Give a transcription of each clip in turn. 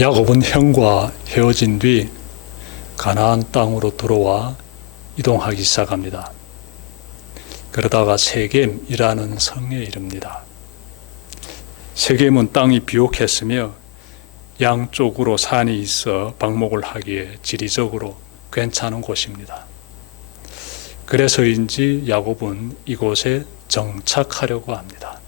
야곱은 형과 헤어진 뒤 가나안 땅으로 들어와 이동하기 시작합니다. 그러다가 세겜이라는 성에 이릅니다. 세겜은 땅이 비옥했으며 양쪽으로 산이 있어 방목을 하기에 지리적으로 괜찮은 곳입니다. 그래서인지 야곱은 이곳에 정착하려고 합니다.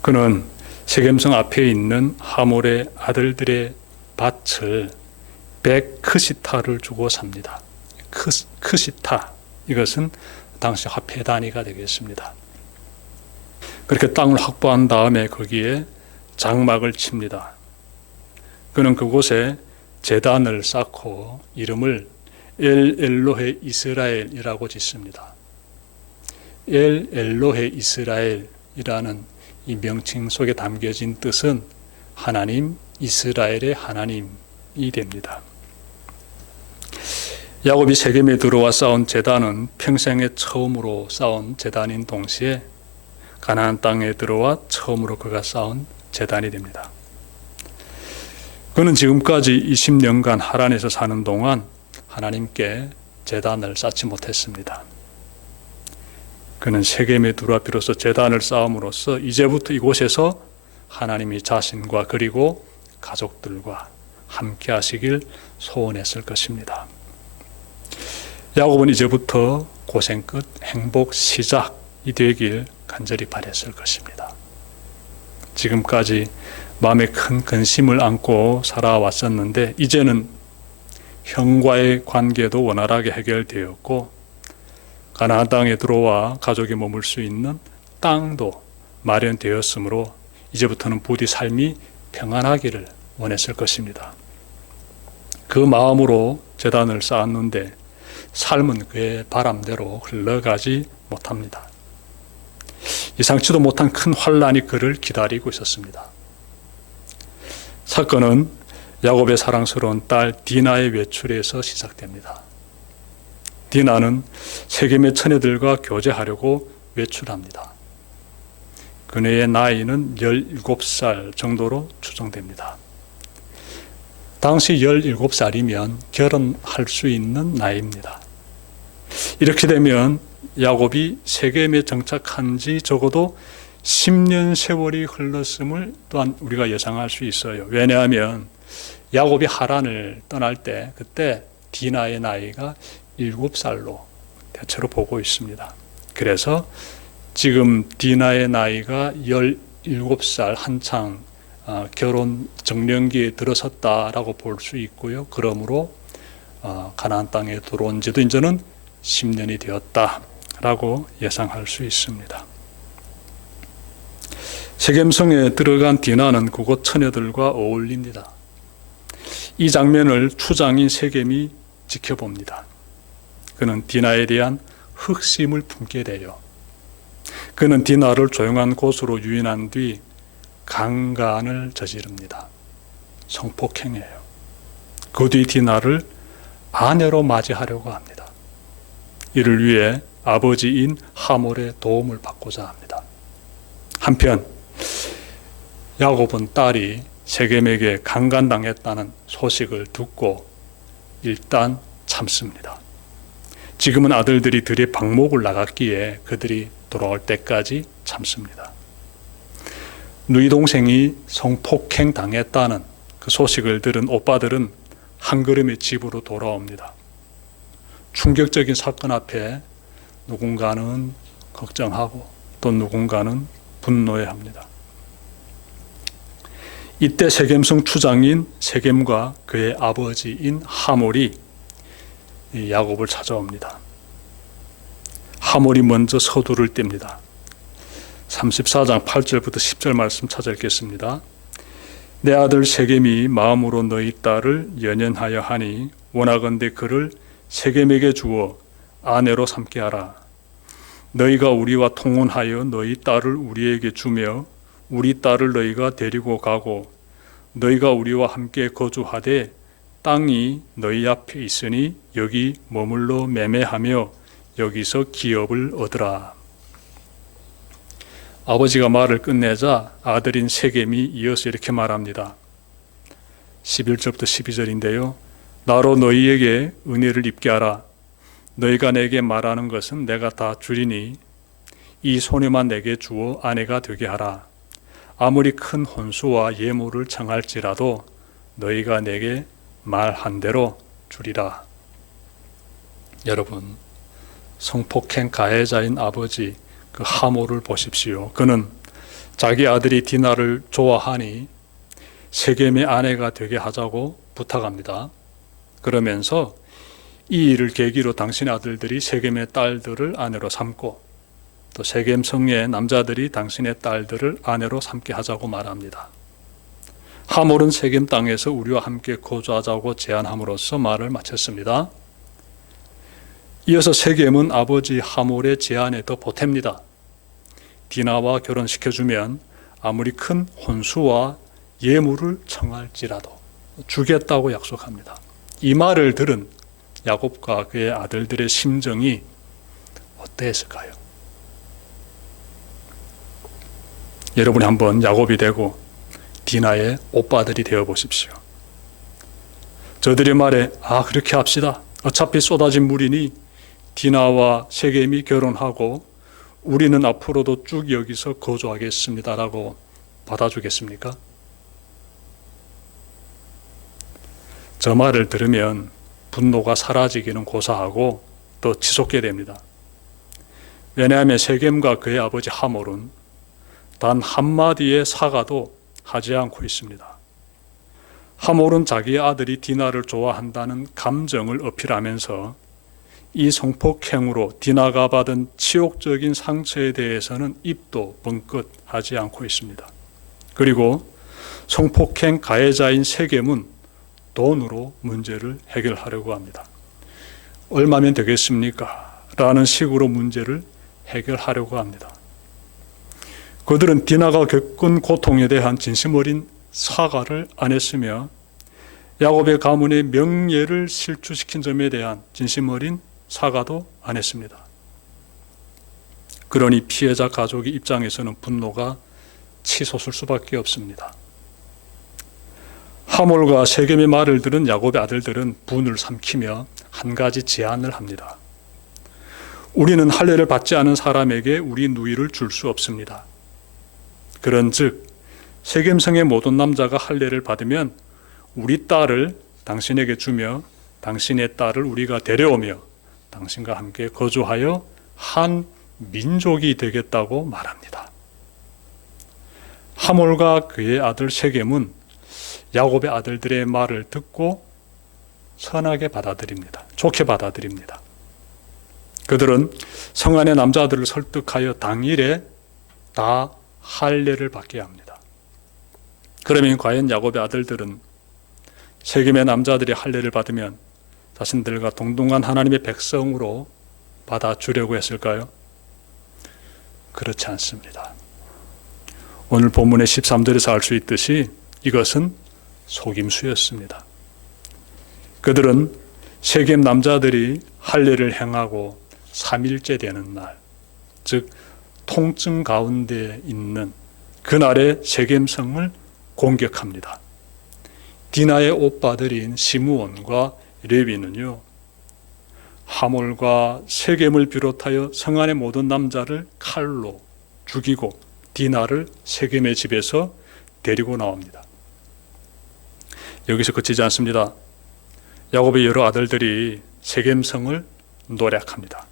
그는 세겜성 앞에 있는 하몰의 아들들의 밭을 100크시타를 주고 삽니다. 크시타, 이것은 당시 화폐 단위가 되겠습니다. 그렇게 땅을 확보한 다음에 거기에 장막을 칩니다. 그는 그곳에 제단을 쌓고 이름을 엘 엘로헤 이스라엘이라고 짓습니다. 엘 엘로헤 이스라엘이라는 이 명칭 속에 담겨진 뜻은 하나님, 이스라엘의 하나님이 됩니다. 야곱이 세겜에 들어와 쌓은 제단은 평생에 처음으로 쌓은 제단인 동시에 가나안 땅에 들어와 처음으로 그가 쌓은 제단이 됩니다. 그는 지금까지 20년간 하란에서 사는 동안 하나님께 제단을 쌓지 못했습니다. 그는 세겜에 들어와 비로소 제단을 쌓음으로써 이제부터 이곳에서 하나님이 자신과 그리고 가족들과 함께 하시길 소원했을 것입니다. 야곱은 이제부터 고생 끝 행복 시작이 되길 간절히 바랬을 것입니다. 지금까지 마음에 큰 근심을 안고 살아왔었는데 이제는 형과의 관계도 원활하게 해결되었고 가나안 땅에 들어와 가족이 머물 수 있는 땅도 마련되었으므로 이제부터는 부디 삶이 평안하기를 원했을 것입니다. 그 마음으로 제단을 쌓았는데 삶은 그의 바람대로 흘러가지 못합니다. 예상치도 못한 큰 환란이 그를 기다리고 있었습니다. 사건은 야곱의 사랑스러운 딸 디나의 외출에서 시작됩니다. 디나는 세겜의 처녀들과 교제하려고 외출합니다. 그녀의 나이는 17살 정도로 추정됩니다. 당시 17살이면 결혼할 수 있는 나이입니다. 이렇게 되면 야곱이 세겜에 정착한 지 적어도 10년 세월이 흘렀음을 또한 우리가 예상할 수 있어요. 왜냐하면 야곱이 하란을 떠날 때 그때 디나의 나이가 7살로 대체로 보고 있습니다. 그래서 지금 디나의 나이가 17살 한창 결혼 정년기에 들어섰다라고 볼 수 있고요. 그러므로 가나안 땅에 들어온 지도 이제는 10년이 되었다라고 예상할 수 있습니다. 세겜성에 들어간 디나는 그곳 처녀들과 어울립니다. 이 장면을 추장인 세겜이 지켜봅니다. 그는 디나에 대한 흑심을 품게 돼요. 그는 디나를 조용한 곳으로 유인한 뒤 강간을 저지릅니다. 성폭행이에요. 그 뒤 디나를 아내로 맞이하려고 합니다. 이를 위해 아버지인 하몰의 도움을 받고자 합니다. 한편 야곱은 딸이 세겜에게 강간당했다는 소식을 듣고 일단 참습니다. 지금은 아들들이 들의 방목을 나갔기에 그들이 돌아올 때까지 참습니다. 누이 동생이 성폭행 당했다는 그 소식을 들은 오빠들은 한 걸음에 집으로 돌아옵니다. 충격적인 사건 앞에 누군가는 걱정하고 또 누군가는 분노해합니다. 이때 세겜성 추장인 세겜과 그의 아버지인 하몰이 야곱을 찾아옵니다. 하몰이 먼저 서두를 띱니다. 34장 8절부터 10절 말씀 찾아 읽겠습니다. 내 아들 세겜이 마음으로 너희 딸을 연연하여 하니 원하건대 그를 세겜에게 주어 아내로 삼게 하라. 너희가 우리와 통혼하여 너희 딸을 우리에게 주며 우리 딸을 너희가 데리고 가고 너희가 우리와 함께 거주하되 땅이 너희 앞에 있으니 여기 머물러 매매하며 여기서 기업을 얻으라. 아버지가 말을 끝내자 아들인 세겜이 이어서 이렇게 말합니다. 11절부터 12절인데요. 나로 너희에게 은혜를 입게 하라. 너희가 내게 말하는 것은 내가 다 주리니 이 소녀만 내게 주어 아내가 되게 하라. 아무리 큰 혼수와 예물을 청할지라도 너희가 내게 말한 대로 주리라. 여러분, 성폭행 가해자인 아버지 그 하몰을 보십시오. 그는 자기 아들이 디나를 좋아하니 세겜의 아내가 되게 하자고 부탁합니다. 그러면서 이 일을 계기로 당신의 아들들이 세겜의 딸들을 아내로 삼고 또 세겜 성의 남자들이 당신의 딸들을 아내로 삼게 하자고 말합니다. 하몰은 세겜 땅에서 우리와 함께 거주하자고 제안함으로써 말을 마쳤습니다. 이어서 세겜은 아버지 하몰의 제안에 더 보탭니다. 디나와 결혼시켜주면 아무리 큰 혼수와 예물을 청할지라도 주겠다고 약속합니다. 이 말을 들은 야곱과 그의 아들들의 심정이 어땠을까요? 여러분이 한번 야곱이 되고 디나의 오빠들이 되어 보십시오. 저들의 말에 그렇게 합시다. 어차피 쏟아진 물이니 디나와 세겜이 결혼하고 우리는 앞으로도 쭉 여기서 거주하겠습니다라고 받아주겠습니까? 저 말을 들으면 분노가 사라지기는 고사하고 또 치솟게 됩니다. 왜냐하면 세겜과 그의 아버지 하몰은 단 한마디의 사과도 하지 않고 있습니다. 하몰은 자기 아들이 디나를 좋아한다는 감정을 어필하면서 이 성폭행으로 디나가 받은 치욕적인 상처에 대해서는 입도 번긋 하지 않고 있습니다. 그리고 성폭행 가해자인 세겜은 돈으로 문제를 해결하려고 합니다. 얼마면 되겠습니까? 라는 식으로 문제를 해결하려고 합니다. 그들은 디나가 겪은 고통에 대한 진심 어린 사과를 안 했으며 야곱의 가문의 명예를 실추시킨 점에 대한 진심 어린 사과도 안 했습니다. 그러니 피해자 가족의 입장에서는 분노가 치솟을 수밖에 없습니다. 하몰과 세겜의 말을 들은 야곱의 아들들은 분을 삼키며 한 가지 제안을 합니다. 우리는 할례를 받지 않은 사람에게 우리 누이를 줄 수 없습니다. 그런즉 세겜성의 모든 남자가 할례를 받으면 우리 딸을 당신에게 주며 당신의 딸을 우리가 데려오며 당신과 함께 거주하여 한 민족이 되겠다고 말합니다. 하몰과 그의 아들 세겜은 야곱의 아들들의 말을 듣고 선하게 받아들입니다. 좋게 받아들입니다. 그들은 성 안의 남자들을 설득하여 당일에 다 할례를 받게 합니다. 그러면 과연 야곱의 아들들은 세겜의 남자들이 할례를 받으면 자신들과 동등한 하나님의 백성으로 받아주려고 했을까요? 그렇지 않습니다. 오늘 본문의 13절에서 알 수 있듯이 이것은 속임수였습니다. 그들은 세겜 남자들이 할례를 행하고 3일째 되는 날, 즉 통증 가운데 있는 그날의 세겜성을 공격합니다. 디나의 오빠들인 시므온과 레위는요, 하몰과 세겜을 비롯하여 성 안의 모든 남자를 칼로 죽이고 디나를 세겜의 집에서 데리고 나옵니다. 여기서 그치지 않습니다. 야곱의 여러 아들들이 세겜성을 노략합니다.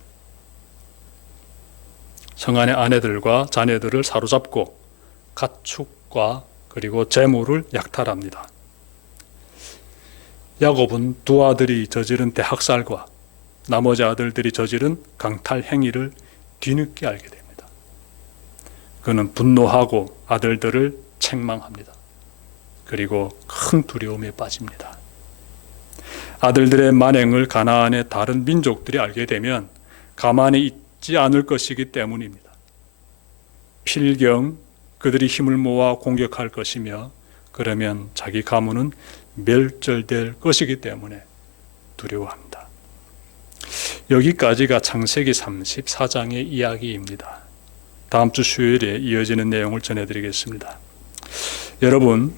성 안의 아내들과 자녀들을 사로잡고 가축과 그리고 재물을 약탈합니다. 야곱은 두 아들이 저지른 대학살과 나머지 아들들이 저지른 강탈 행위를 뒤늦게 알게 됩니다. 그는 분노하고 아들들을 책망합니다. 그리고 큰 두려움에 빠집니다. 아들들의 만행을 가나안의 다른 민족들이 알게 되면 가만히 있지 않을 것이기 때문입니다. 필경 그들이 힘을 모아 공격할 것이며 그러면 자기 가문은 멸절될 것이기 때문에 두려워합니다. 여기까지가 창세기 34장의 이야기입니다. 다음 주 수요일에 이어지는 내용을 전해드리겠습니다. 여러분,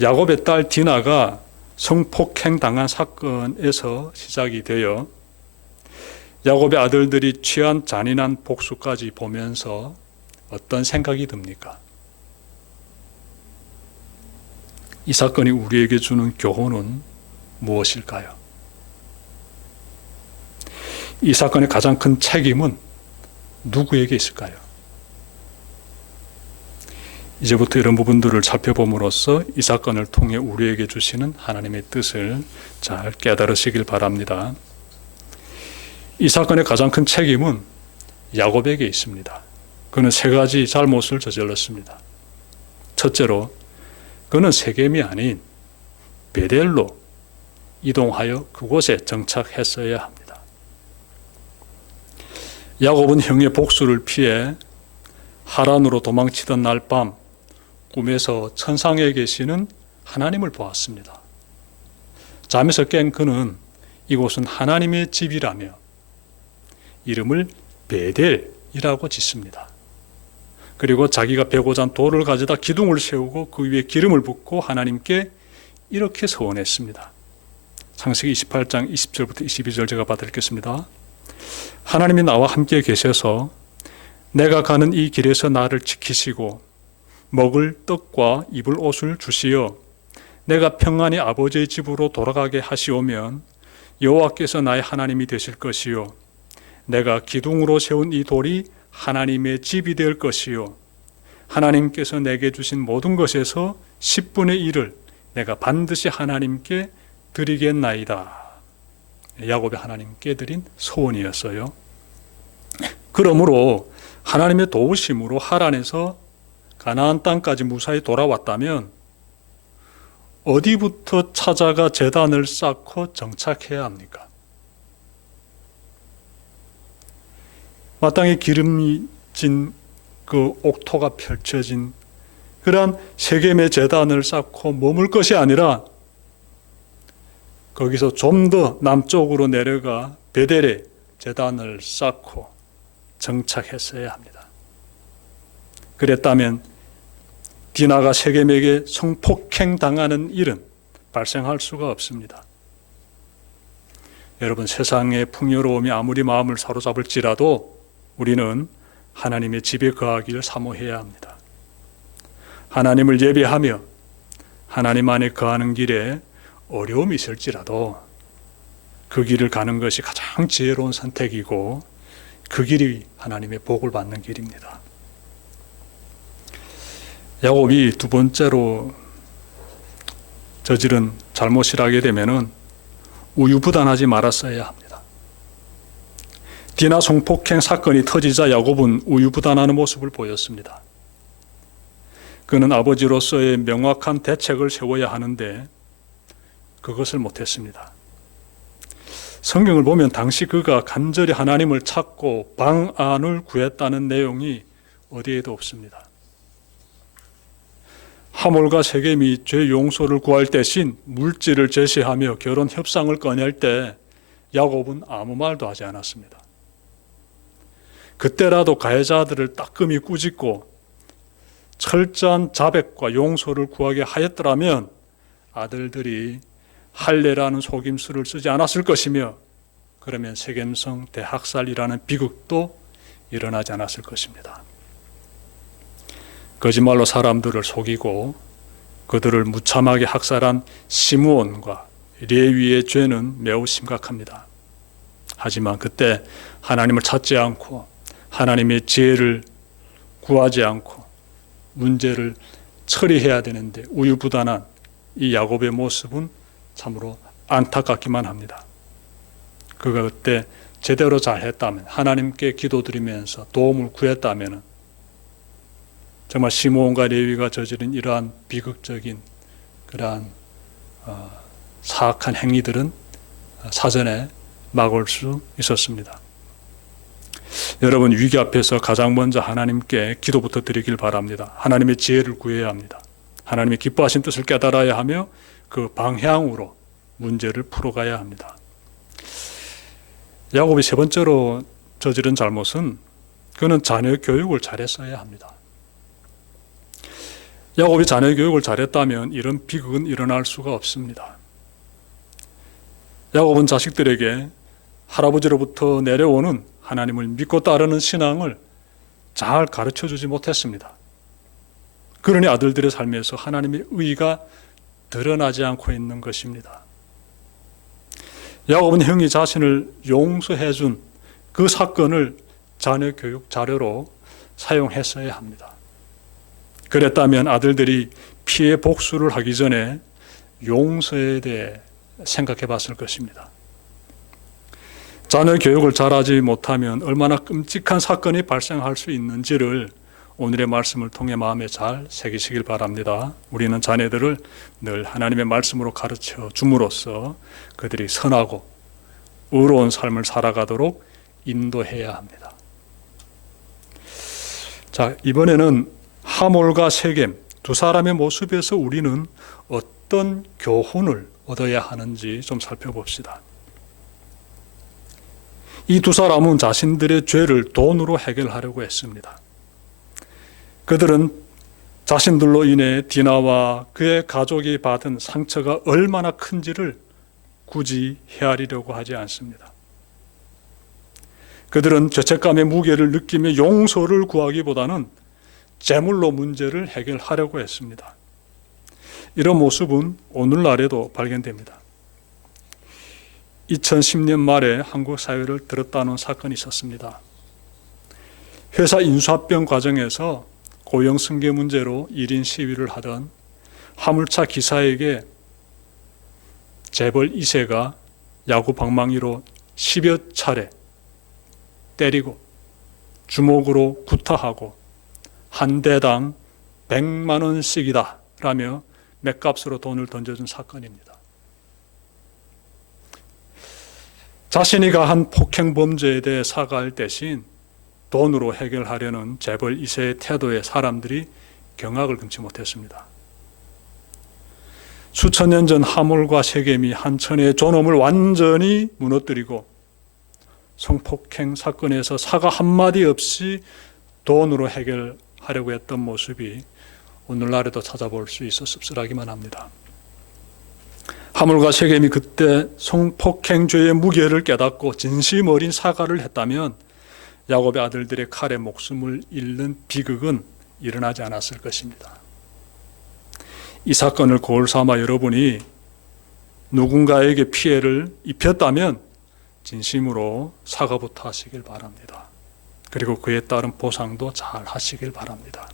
야곱의 딸 디나가 성폭행 당한 사건에서 시작이 되어 야곱의 아들들이 취한 잔인한 복수까지 보면서 어떤 생각이 듭니까? 이 사건이 우리에게 주는 교훈은 무엇일까요? 이 사건의 가장 큰 책임은 누구에게 있을까요? 이제부터 이런 부분들을 살펴봄으로써 이 사건을 통해 우리에게 주시는 하나님의 뜻을 잘 깨달으시길 바랍니다. 이 사건의 가장 큰 책임은 야곱에게 있습니다. 그는 세 가지 잘못을 저질렀습니다. 첫째로, 그는 세겜이 아닌 베델로 이동하여 그곳에 정착했어야 합니다. 야곱은 형의 복수를 피해 하란으로 도망치던 날 밤 꿈에서 천상에 계시는 하나님을 보았습니다. 잠에서 깬 그는 이곳은 하나님의 집이라며 이름을 베델이라고 짓습니다. 그리고 자기가 베고자 한 돌을 가져다 기둥을 세우고 그 위에 기름을 붓고 하나님께 이렇게 서원했습니다. 창세기 28장 20절부터 22절 제가 받아듣겠습니다. 하나님이 나와 함께 계셔서 내가 가는 이 길에서 나를 지키시고 먹을 떡과 입을 옷을 주시어 내가 평안히 아버지의 집으로 돌아가게 하시오면 여호와께서 나의 하나님이 되실 것이요 내가 기둥으로 세운 이 돌이 하나님의 집이 될 것이요 하나님께서 내게 주신 모든 것에서 10분의 1을 내가 반드시 하나님께 드리겠나이다. 야곱이 하나님께 드린 소원이었어요. 그러므로 하나님의 도우심으로 하란에서 가나안 땅까지 무사히 돌아왔다면 어디부터 찾아가 제단을 쌓고 정착해야 합니까? 마땅히 기름이 진 그 옥토가 펼쳐진 그러한 세겜의 제단을 쌓고 머물 것이 아니라 거기서 좀 더 남쪽으로 내려가 베델에 제단을 쌓고 정착했어야 합니다. 그랬다면 디나가 세겜에게 성폭행 당하는 일은 발생할 수가 없습니다. 여러분, 세상의 풍요로움이 아무리 마음을 사로잡을지라도 우리는 하나님의 집에 거하기를 사모해야 합니다. 하나님을 예배하며 하나님 안에 거하는 길에 어려움이 있을지라도 그 길을 가는 것이 가장 지혜로운 선택이고 그 길이 하나님의 복을 받는 길입니다. 야곱이 두 번째로 저지른 잘못을 하게 되면은 우유부단하지 말았어야 합니다. 디나 성폭행 사건이 터지자 야곱은 우유부단하는 모습을 보였습니다. 그는 아버지로서의 명확한 대책을 세워야 하는데 그것을 못했습니다. 성경을 보면 당시 그가 간절히 하나님을 찾고 방안을 구했다는 내용이 어디에도 없습니다. 하몰과 세겜이 죄 용서를 구할 대신 물질을 제시하며 결혼 협상을 꺼낼 때 야곱은 아무 말도 하지 않았습니다. 그때라도 가해자들을 따끔히 꾸짖고 철저한 자백과 용서를 구하게 하였더라면 아들들이 할례라는 속임수를 쓰지 않았을 것이며 그러면 세겜성 대학살이라는 비극도 일어나지 않았을 것입니다. 거짓말로 사람들을 속이고 그들을 무참하게 학살한 시므온과 레위의 죄는 매우 심각합니다. 하지만 그때 하나님을 찾지 않고 하나님의 지혜를 구하지 않고 문제를 처리해야 되는데 우유부단한 이 야곱의 모습은 참으로 안타깝기만 합니다. 그가 그때 제대로 잘했다면 하나님께 기도드리면서 도움을 구했다면 정말 시므온과 레위가 저지른 이러한 비극적인 그러한 사악한 행위들은 사전에 막을 수 있었습니다. 여러분, 위기 앞에서 가장 먼저 하나님께 기도부터 드리길 바랍니다. 하나님의 지혜를 구해야 합니다. 하나님의 기뻐하신 뜻을 깨달아야 하며 그 방향으로 문제를 풀어가야 합니다. 야곱이 세 번째로 저지른 잘못은 그는 자녀 교육을 잘했어야 합니다. 야곱이 자녀 교육을 잘했다면 이런 비극은 일어날 수가 없습니다. 야곱은 자식들에게 할아버지로부터 내려오는 하나님을 믿고 따르는 신앙을 잘 가르쳐주지 못했습니다. 그러니 아들들의 삶에서 하나님의 의가 드러나지 않고 있는 것입니다. 야곱은 형이 자신을 용서해 준 그 사건을 자녀 교육 자료로 사용했어야 합니다. 그랬다면 아들들이 피해 복수를 하기 전에 용서에 대해 생각해 봤을 것입니다. 자녀 교육을 잘하지 못하면 얼마나 끔찍한 사건이 발생할 수 있는지를 오늘의 말씀을 통해 마음에 잘 새기시길 바랍니다. 우리는 자녀들을 늘 하나님의 말씀으로 가르쳐 줌으로써 그들이 선하고 의로운 삶을 살아가도록 인도해야 합니다. 자, 이번에는 하몰과 세겜 두 사람의 모습에서 우리는 어떤 교훈을 얻어야 하는지 좀 살펴봅시다. 이 두 사람은 자신들의 죄를 돈으로 해결하려고 했습니다. 그들은 자신들로 인해 디나와 그의 가족이 받은 상처가 얼마나 큰지를 굳이 헤아리려고 하지 않습니다. 그들은 죄책감의 무게를 느끼며 용서를 구하기보다는 재물로 문제를 해결하려고 했습니다. 이런 모습은 오늘날에도 발견됩니다. 2010년 말에 한국 사회를 들었다는 사건이 있었습니다. 회사 인수합병 과정에서 고용 승계 문제로 1인 시위를 하던 화물차 기사에게 재벌 2세가 야구 방망이로 10여 차례 때리고 주먹으로 구타하고 한 대당 100만 원씩이다 라며 맥값으로 돈을 던져준 사건입니다. 자신이 가한 폭행 범죄에 대해 사과할 대신 돈으로 해결하려는 재벌 2세의 태도에 사람들이 경악을 금치 못했습니다. 수천 년 전 하몰과 세겜이 한 천의 존엄을 완전히 무너뜨리고 성폭행 사건에서 사과 한마디 없이 돈으로 해결하려고 했던 모습이 오늘날에도 찾아볼 수 있어 씁쓸하기만 합니다. 하몰과 세겜이 그때 성폭행죄의 무게를 깨닫고 진심 어린 사과를 했다면 야곱의 아들들의 칼에 목숨을 잃는 비극은 일어나지 않았을 것입니다. 이 사건을 거울 삼아 여러분이 누군가에게 피해를 입혔다면 진심으로 사과부터 하시길 바랍니다. 그리고 그에 따른 보상도 잘 하시길 바랍니다.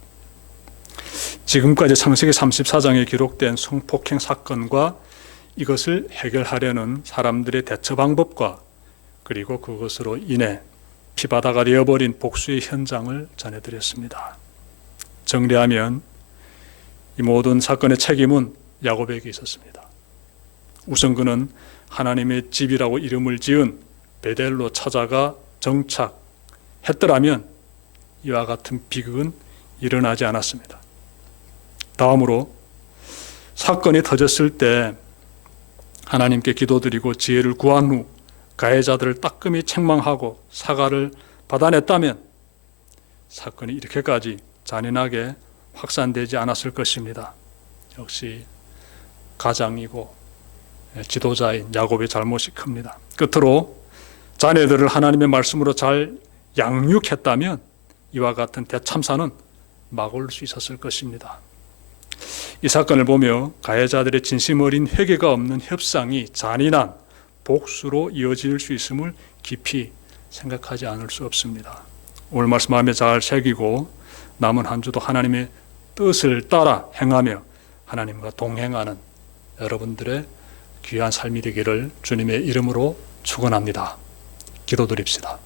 지금까지 창세기 34장에 기록된 성폭행 사건과 이것을 해결하려는 사람들의 대처 방법과 그리고 그것으로 인해 피바다가 되어버린 복수의 현장을 전해드렸습니다. 정리하면 이 모든 사건의 책임은 야곱에게 있었습니다. 우선 그는 하나님의 집이라고 이름을 지은 베델로 찾아가 정착했더라면 이와 같은 비극은 일어나지 않았습니다. 다음으로 사건이 터졌을 때 하나님께 기도드리고 지혜를 구한 후 가해자들을 따끔히 책망하고 사과를 받아냈다면 사건이 이렇게까지 잔인하게 확산되지 않았을 것입니다. 역시 가장이고 지도자인 야곱의 잘못이 큽니다. 끝으로 자녀들을 하나님의 말씀으로 잘 양육했다면 이와 같은 대참사는 막을 수 있었을 것입니다. 이 사건을 보며 가해자들의 진심 어린 회개가 없는 협상이 잔인한 복수로 이어질 수 있음을 깊이 생각하지 않을 수 없습니다. 오늘 말씀 마음에 잘 새기고 남은 한 주도 하나님의 뜻을 따라 행하며 하나님과 동행하는 여러분들의 귀한 삶이 되기를 주님의 이름으로 축원합니다. 기도드립시다.